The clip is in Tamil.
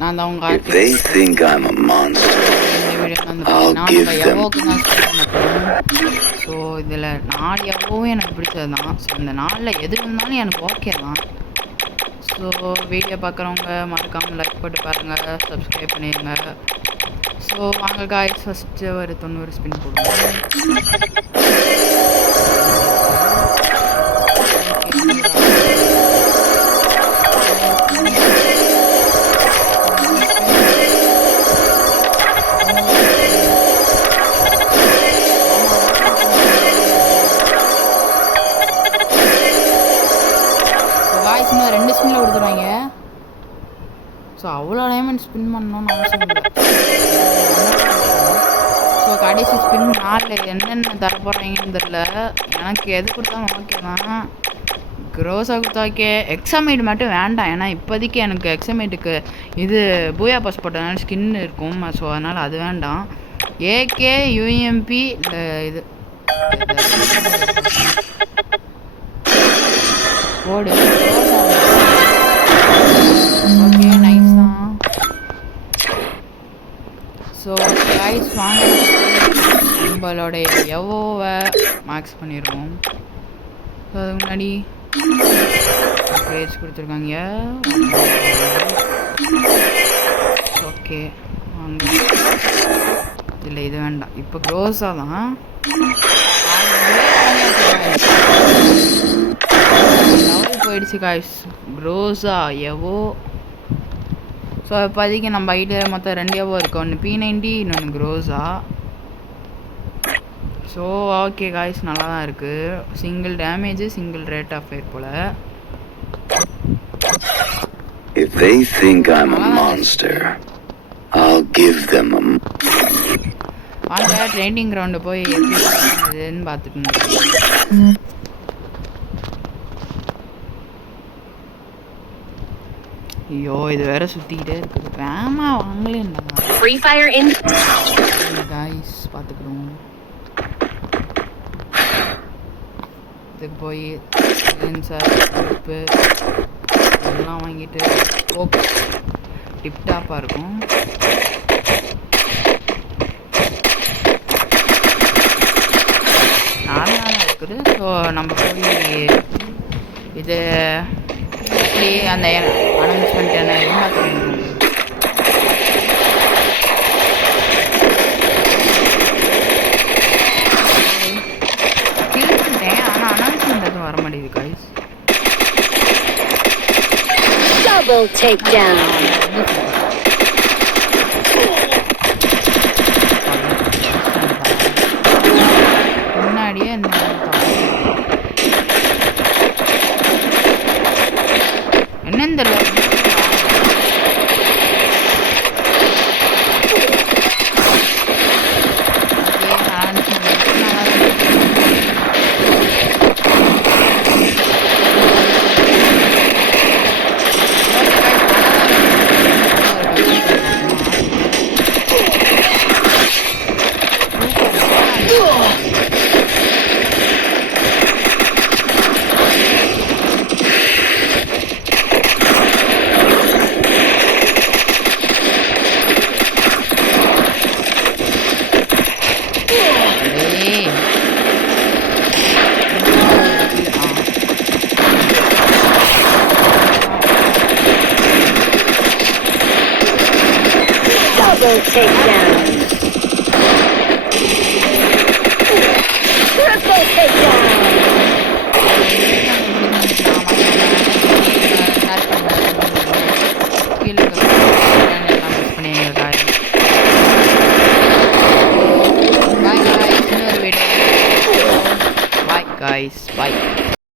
நான் தான் உங்க If they think I'm a monster, I'll give them. So இதில் 4 எவ்வளவும் எனக்கு பிடிச்சது தான். ஸோ இந்த 4ல் எது இருந்தாலும் எனக்கு ஓகே தான். ஸோ வீடியோ பார்க்குறவங்க மறக்காமல் லைக் போட்டு பாருங்கள், சப்ஸ்கிரைப் பண்ணிடுங்க. ஸோ வாங்க காய்ஸ், ஃபஸ்ட்டு ஒரு 90 ஸ்பின் போடுவோம். இன்னும் 2 ஸ்பின்ல கொடுத்துருவாங்க. ஸோ அவ்வளோ டைமண்ட் ஸ்பின் பண்ணணும்னு அவசியம் இல்லை. ஸோ கடைசி ஸ்பின் 4 என்னென்ன தர போடுறீங்கன்னு தெரில. எனக்கு எது கொடுத்தாலும் ஓகே தான். க்ரோஸாக கொடுத்தா ஓகே. எக்ஸாமேட் மட்டும் வேண்டாம், ஏன்னா இப்போதைக்கு எனக்கு எக்ஸாமேட்டுக்கு இது பூயா பாஸ் போட்டதுனால ஸ்கின் இருக்கும். ஸோ அதனால் அது வேண்டாம். ஏகே யூஎம்பி இது போடு. ஓகே நைஸ் தான். ஸோ கைஸ் வாங்க நம்மளோடைய எவோவை மார்க்ஸ் பண்ணிடுவோம். ஸோ அதுக்கு முன்னாடி பேஜ் கொடுத்துருக்காங்க. ஓகே வாங்க, இல்லை இது வேண்டாம். இப்போ க்ரோஸாக தான் லெவல் போயிடுச்சு காய்ஸ். க்ரோஸா எவோ. ஸோ இப்போதைக்கு நம்ம ஐடியா மொத்தம் 2 எவோ இருக்குது. ஒன்று P90, இன்னொன்று க்ரோஸா. ஸோ ஓகே காய்ஸ், நல்லா தான் இருக்குது. Single damage, single rate of fire போல். If they think I'm a monster, I'll give them a. வாங்க ட்ரெயினிங் கிரவுண்டு போய் எப்படி பண்ணுறதுன்னு பார்த்துட்டு. ஐயோ இது வேற சுற்றிக்கிட்டே இருக்குது. வேமா வாங்கலேன்னா ஃப்ரீ ஃபயர் இன் காய்ஸ் பார்த்துக்கிறோம். இதுக்கு போய் சார் உப்பு எல்லாம் வாங்கிட்டு ஓப் டிப்டாப்பாக இருக்கும். நார்மலாக இருக்குது. ஸோ நம்ம போய் இது அந்த அனௌன்ஸ்மெண்ட் என்ன பார்த்துக்கணும். கில் பண்ணிட்டேன், ஆனால் அனௌன்ஸ்மெண்ட் எதுவும் வர மாட்டேங்குது காய்ஸ். Double takedown. முன்னாடியே என்ன என்னன்னு தெரியல. Double takedown. Triple takedown. Bye guys, bye.